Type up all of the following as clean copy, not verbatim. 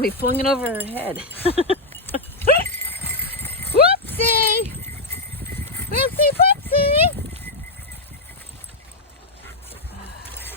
Somebody flung it over her head. Whoopsie! Whoopsie, whoopsie!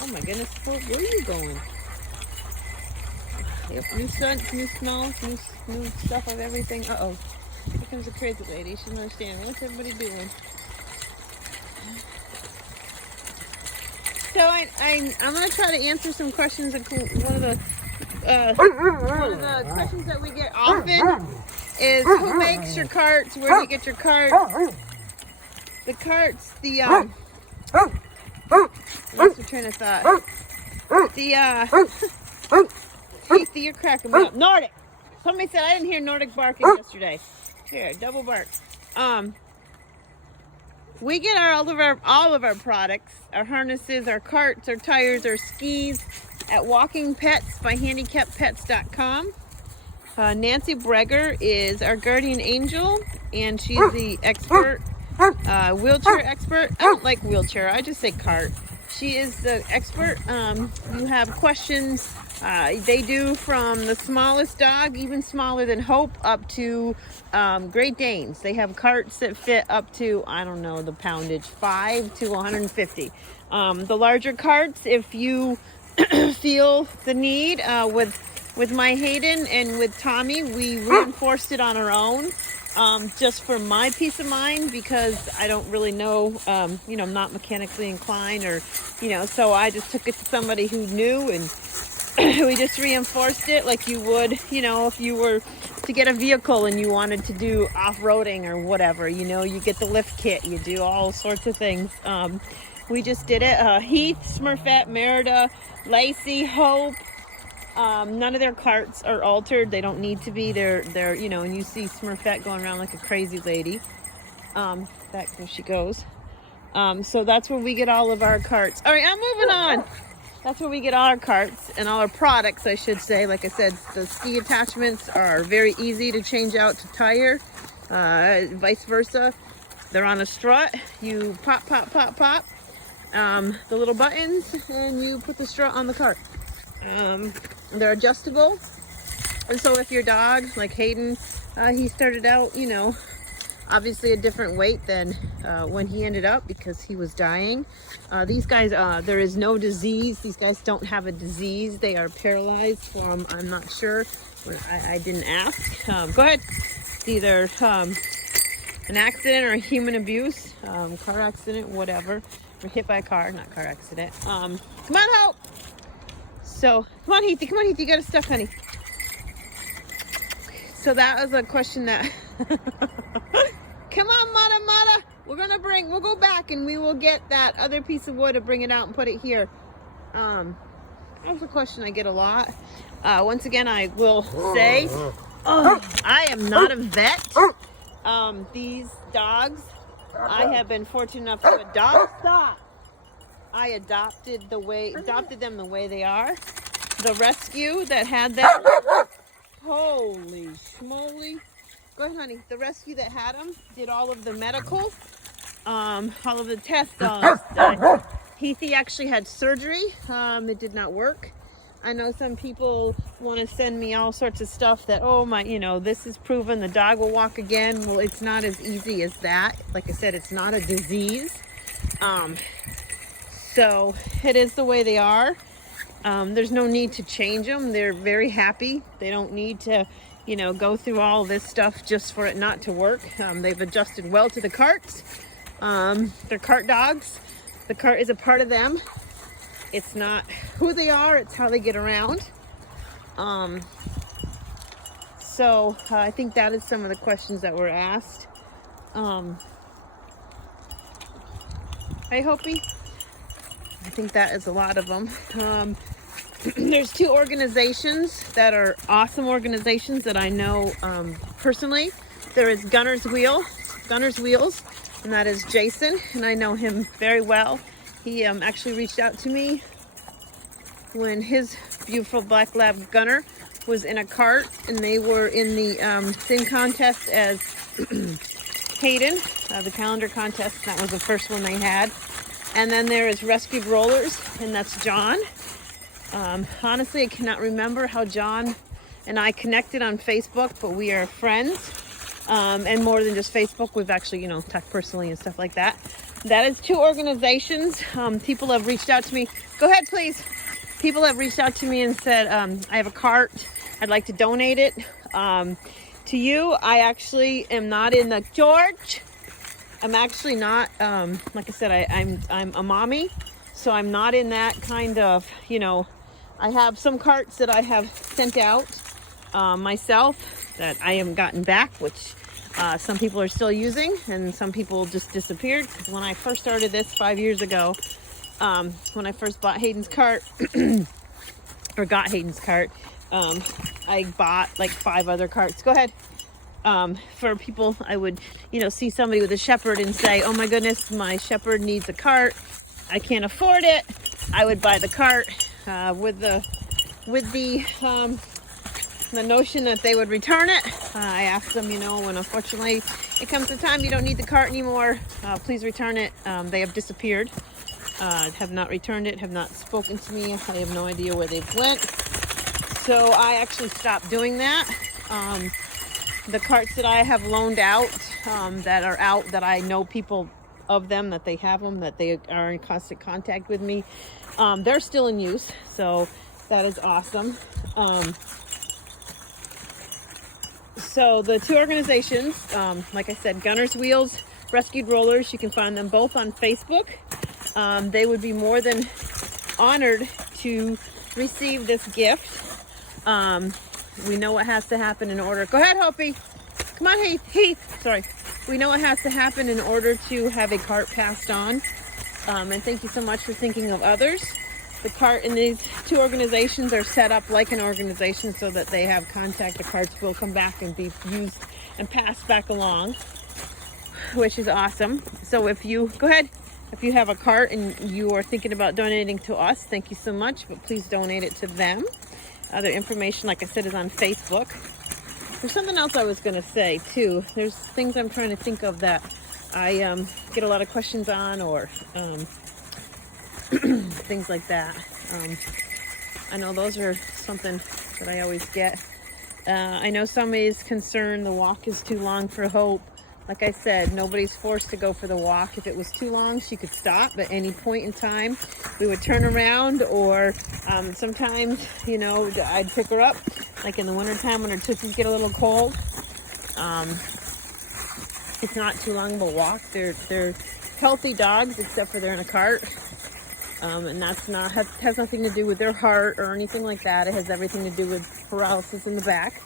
Oh my goodness, where are you going? Yep, new scents, new smells, new stuff of everything. Uh-oh. Here comes the crazy lady. She doesn't understand. What's everybody doing? So I'm going to try to answer some questions. One of the questions that we get often is, who makes your carts? Where do you get your carts? The carts, what's the train of thought? You're cracking me up. Nordic. Somebody said I didn't hear Nordic barking yesterday. Here, double bark. We get all of our products, our harnesses, our carts, our tires, our skis at Walking Pets by handicappets.com. Nancy Breger is our guardian angel, and she's the expert, wheelchair expert. I don't like wheelchair, I just say cart. She is the expert. You have questions. They do from the smallest dog, even smaller than Hope, up to Great Danes. They have carts that fit up to, I don't know the poundage, 5 to 150. The larger carts, if you feel the need, with my Hayden and with Tommy, we reinforced it on our own, just for my peace of mind, because I don't really know, I'm not mechanically inclined, or, so I just took it to somebody who knew, and we just reinforced it like you would, if you were to get a vehicle and you wanted to do off-roading or whatever, you get the lift kit, you do all sorts of things. We just did it. Heath, Smurfette, Merida, Lacey, Hope, none of their carts are altered. They don't need to be. They're and you see Smurfette going around like a crazy lady. There she goes. So that's where we get all of our carts. All right, I'm moving on. That's where we get all our carts and all our products, I should say. Like I said, the ski attachments are very easy to change out to tire, vice versa. They're on a strut. You pop, pop, pop, pop the little buttons, and you put the strut on the cart. They're adjustable. And so if your dog, like Hayden, he started out, obviously a different weight than when he ended up, because he was dying. These guys, there is no disease. These guys don't have a disease. They are paralyzed from, I'm not sure. I didn't ask. Go ahead. It's either an accident or human abuse, car accident, whatever. Or hit by a car, not car accident. Come on, Hope. So, come on, Heathy. Come on, Heathy. You got to stuff, honey. So that was a question that... Come on, Mata. We'll go back and we will get that other piece of wood to bring it out and put it here. That's a question I get a lot. Once again, I will say, I am not a vet. These dogs, I have been fortunate enough to adopt. Stop! I adopted them the way they are. The rescue that had them, holy schmoly. Go ahead, honey. The rescue that had them did all of the medical, all of the tests. Heathy actually had surgery. It did not work. I know some people want to send me all sorts of stuff that, this is proven, the dog will walk again. Well, it's not as easy as that. Like I said, it's not a disease. So it is the way they are. There's no need to change them. They're very happy. They don't need to, go through all this stuff just for it not to work. They've adjusted well to the carts. They're cart dogs. The cart is a part of them. It's not who they are, it's how they get around. So I think that is some of the questions that were asked. Hey, Hopi. I think that is a lot of them. There's 2 organizations that are awesome organizations that I know personally. There is Gunner's Wheels, and that is Jason, and I know him very well. He actually reached out to me when his beautiful black lab Gunner was in a cart, and they were in the same contest as Hayden, the calendar contest. That was the first one they had. And then there is Rescued Rollers, and that's John. Honestly, I cannot remember how John and I connected on Facebook, but we are friends. And more than just Facebook, we've actually, talked personally and stuff like that. That is 2 organizations. People have reached out to me. Go ahead, please. People have reached out to me and said, I have a cart. I'd like to donate it to you. I actually am not in the George. I'm actually not, like I said, I'm a mommy, so I'm not in that kind of, I have some carts that I have sent out myself that I haven't gotten back, which some people are still using, and some people just disappeared. When I first started this 5 years ago, when I first bought Hayden's cart, or got Hayden's cart, I bought like 5 other carts. Go ahead. For people, I would, see somebody with a shepherd and say, oh my goodness, my shepherd needs a cart. I can't afford it. I would buy the cart with the notion that they would return it. I asked them, when unfortunately it comes to time you don't need the cart anymore, please return it. They have disappeared, have not returned it, have not spoken to me. I have no idea where they've went. So I actually stopped doing that. The carts that I have loaned out, that are out, that I know people of them, that they have them, that they are in constant contact with me, they're still in use. So that is awesome. So the 2 organizations, like I said, Gunner's Wheels, Rescued Rollers, you can find them both on Facebook. They would be more than honored to receive this gift. We know what has to happen in order. Go ahead, Hopi. Come on, Heath. Sorry. We know what has to happen in order to have a cart passed on. And thank you so much for thinking of others. The cart in these 2 organizations are set up like an organization so that they have contact. The carts will come back and be used and passed back along, which is awesome. So if you, go ahead, if you have a cart and you are thinking about donating to us, thank you so much, but please donate it to them. Other information, like I said, is on Facebook. There's something else I was going to say too. There's things I'm trying to think of that I get a lot of questions on, or things like that. I know those are something that I always get. I know somebody's concerned the walk is too long for Hope. Like I said, nobody's forced to go for the walk. If it was too long, she could stop at any point in time. We would turn around, or sometimes, I'd pick her up, like in the wintertime when her tootsies get a little cold. It's not too long of a walk. They're healthy dogs, except for they're in a cart. And that's has nothing to do with their heart or anything like that. It has everything to do with paralysis in the back.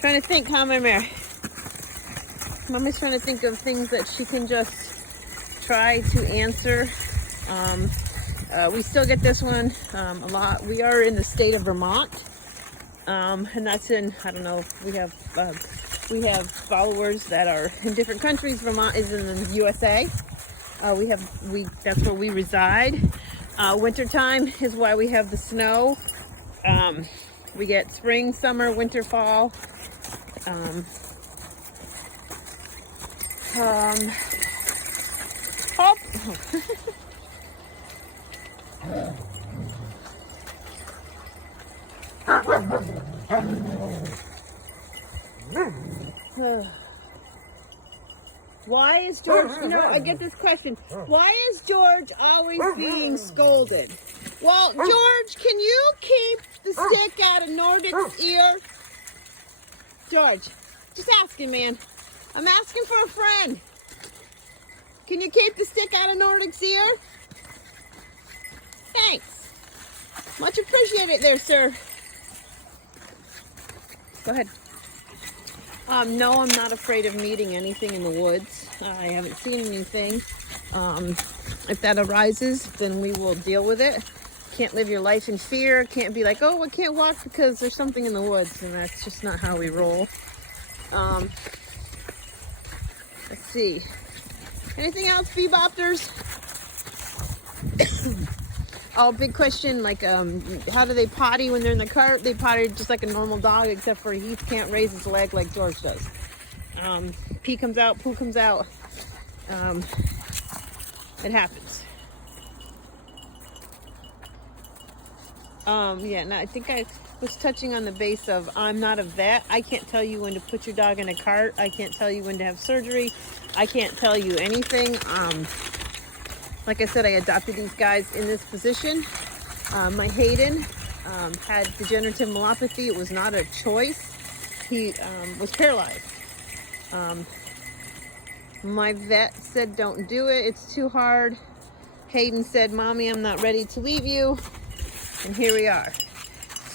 Trying to think, huh, Mary? Mama's trying to think of things that she can just try to answer. We still get this one a lot. We are in the state of Vermont, and that's in, I don't know, we have followers that are in different countries. Vermont is in the USA. That's where we reside. Wintertime is why we have the snow. We get spring, summer, winter, fall. Hop. Why is George, I get this question. Why is George always being scolded? Well, George, can you keep the stick out of Nordic's ear? George, just asking, man. I'm asking for a friend. Can you keep the stick out of Nordic's ear? Thanks. Much appreciated there, sir. Go ahead. No, I'm not afraid of meeting anything in the woods. I haven't seen anything. If that arises, then we will deal with it. Can't live your life in fear. Can't be like, oh, I can't walk because there's something in the woods. And that's just not how we roll. Let's see. Anything else, bebopters? Oh, big question, like, how do they potty when they're in the cart? They potty just like a normal dog, except for Heath can't raise his leg like George does. Pee comes out, poo comes out. It happens. Yeah, and I think I was touching on the base of I'm not a vet. I can't tell you when to put your dog in a cart. I can't tell you when to have surgery. I can't tell you anything. Like I said, I adopted these guys in this position. My Hayden had degenerative myelopathy. It was not a choice. He was paralyzed. My vet said, don't do it. It's too hard. Hayden said, Mommy, I'm not ready to leave you. And here we are.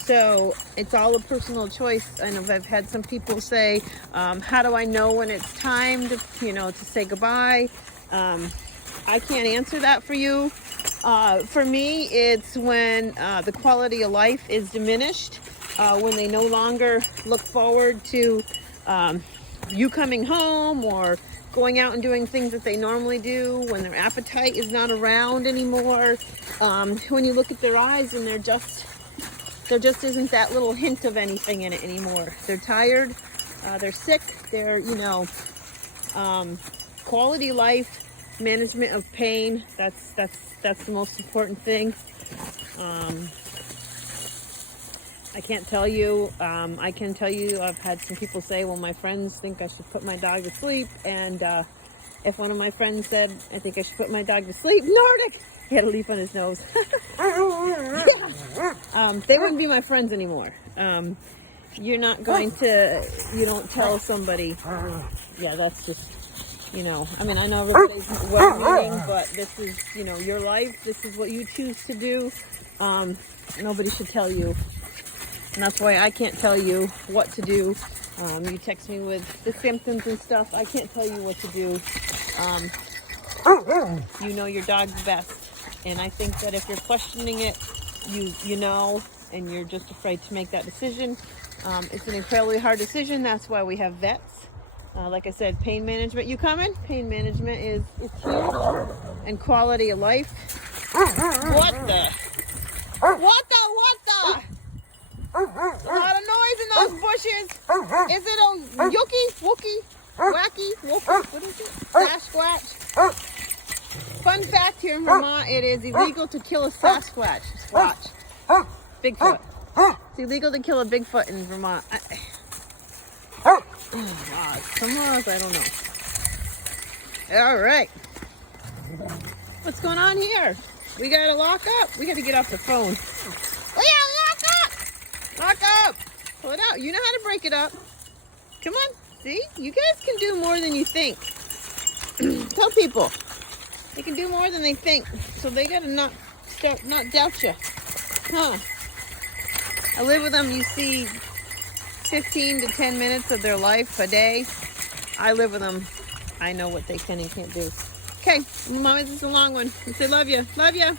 So it's all a personal choice. I know I've had some people say, how do I know when it's time to, to say goodbye? I can't answer that for you. For me, it's when the quality of life is diminished, when they no longer look forward to you coming home or going out and doing things that they normally do, when their appetite is not around anymore, when you look at their eyes and there just isn't that little hint of anything in it anymore. They're tired, they're sick, they're, quality life, management of pain, that's the most important thing. I can't tell you. I can tell you I've had some people say, well, my friends think I should put my dog to sleep. And if one of my friends said, I think I should put my dog to sleep, Nordic! He had a leaf on his nose. They wouldn't be my friends anymore. You're not going to, you don't tell somebody, yeah, that's just, I mean, I know everybody's well-meaning, but this is, your life. This is what you choose to do. Nobody should tell you. And that's why I can't tell you what to do. You text me with the symptoms and stuff. I can't tell you what to do. You know your dog's best. And I think that if you're questioning it, you know, and you're just afraid to make that decision. It's an incredibly hard decision. That's why we have vets. Like I said, pain management. You coming? Pain management is huge. And quality of life. What the? A lot of noise in those bushes. Is it a yucky, wookie, wacky, wookie? What is it? Sasquatch. Fun fact here in Vermont, it is illegal to kill a Sasquatch. Squatch. Bigfoot. It's illegal to kill a Bigfoot in Vermont. Oh, wow. Some laws, I don't know. All right. What's going on here? We got to lock up. We got to get off the phone. Oh, yeah, lock up. Lock up. Pull it out. You know how to break it up. Come on. See? You guys can do more than you think. Tell people. They can do more than they think. So they got to not doubt you. Huh. I live with them. You see 15 to 10 minutes of their life a day. I live with them. I know what they can and can't do. Okay. Mommy, this is a long one. I say love you. Love you.